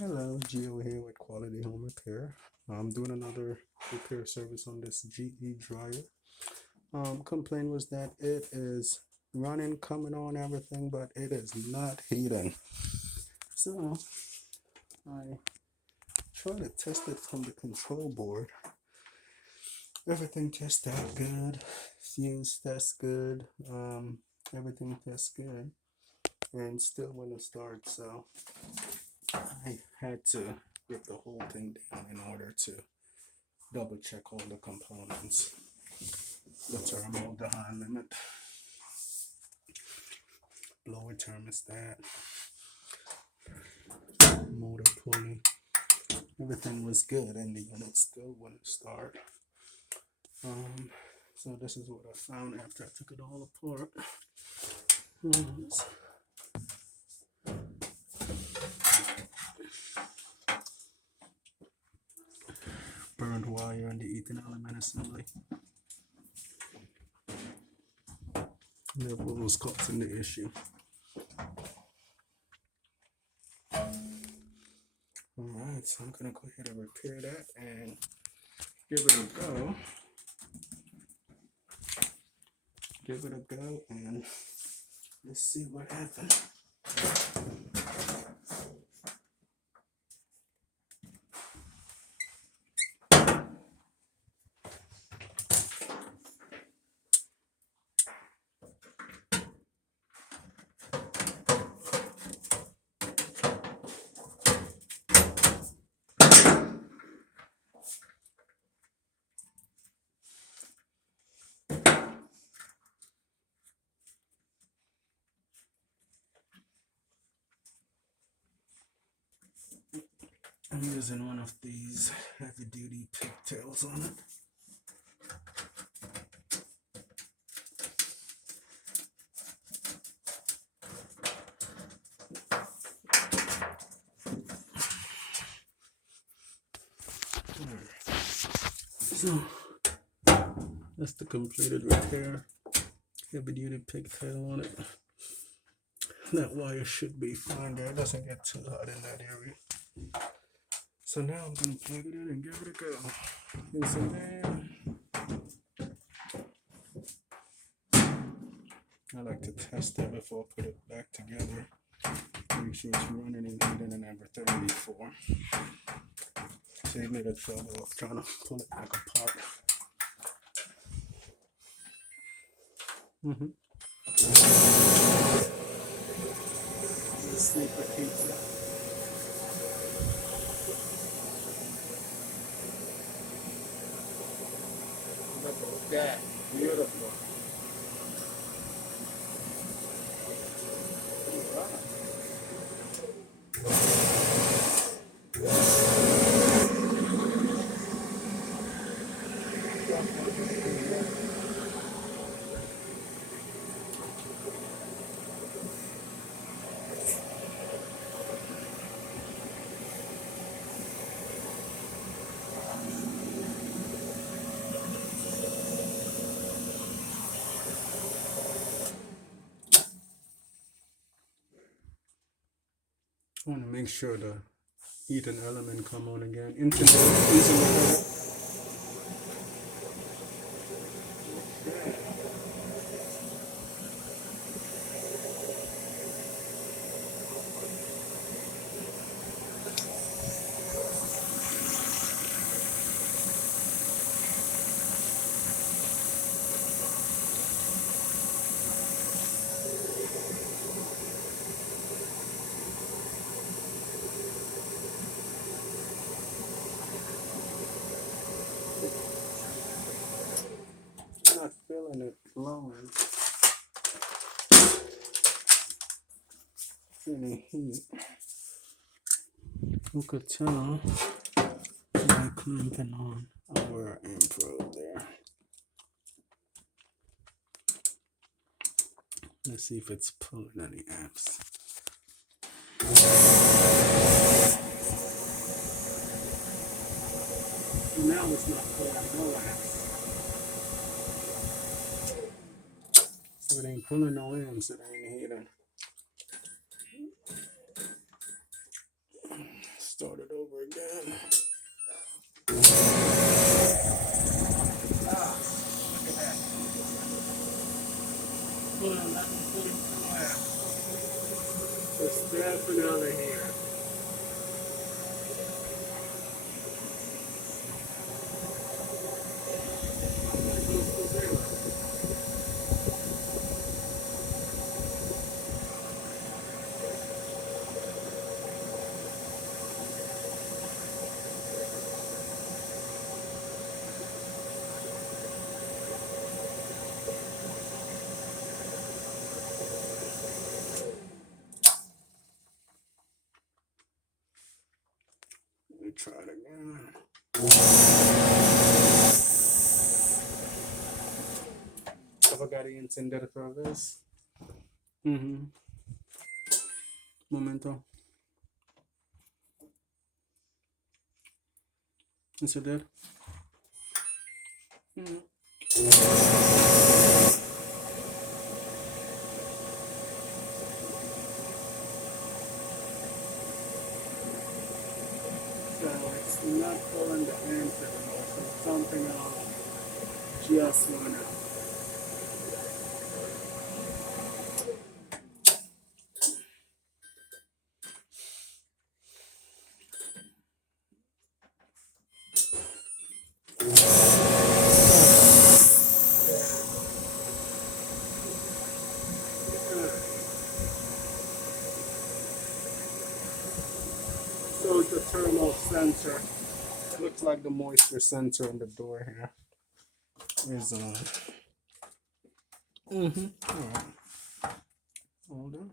Hello, Gio here with Quality Home Repair. I'm doing another repair service on this GE dryer. Complaint was that it is running, coming on everything, but it is not heating. So I tried to test it from the control board. Everything tests out good. Fuse tests good. Everything tests good, and still wouldn't start. So I had to get the whole thing down in order to double check all the components. The thermal, the high limit, blower thermostat, motor pulley, everything was good and the unit still wouldn't start. Um, so this is what I found after I took it all apart. Burned wire and the Ethan element assembly. Therefore was causing the issue. Alright, so I'm gonna go ahead and repair that and give it a go. Give it a go and let's see what happens. I'm using one of these heavy duty pigtails on it. So that's the completed repair. Heavy duty pigtail on it. That wire should be fine there. It doesn't get too hot in that area. So now I'm gonna plug it in and give it a go. And so then I like to test it before I put it back together. Make sure it's running and heating and everything before. Save me the trouble of trying to pull it back apart. Sleeper pizza. Look at that. Beautiful. I want to make sure the heat and element come on again. Not feeling it flowing. Feeling heat. You could tell by clamping on our probe there. Let's see if it's pulling any amps. Now it's not pulling no amps. So it ain't pulling no amps, it ain't heating. Let's again. Look at that. Hold on, let me put him somewhere. It's definitely here. Let me try it again. Have I got the encended for this? Momento. Encender. So it's not pulling the ends anymore, so something else just went out. So it's the thermal sensor. It looks like the moisture sensor on the door here is on. All right. Hold on.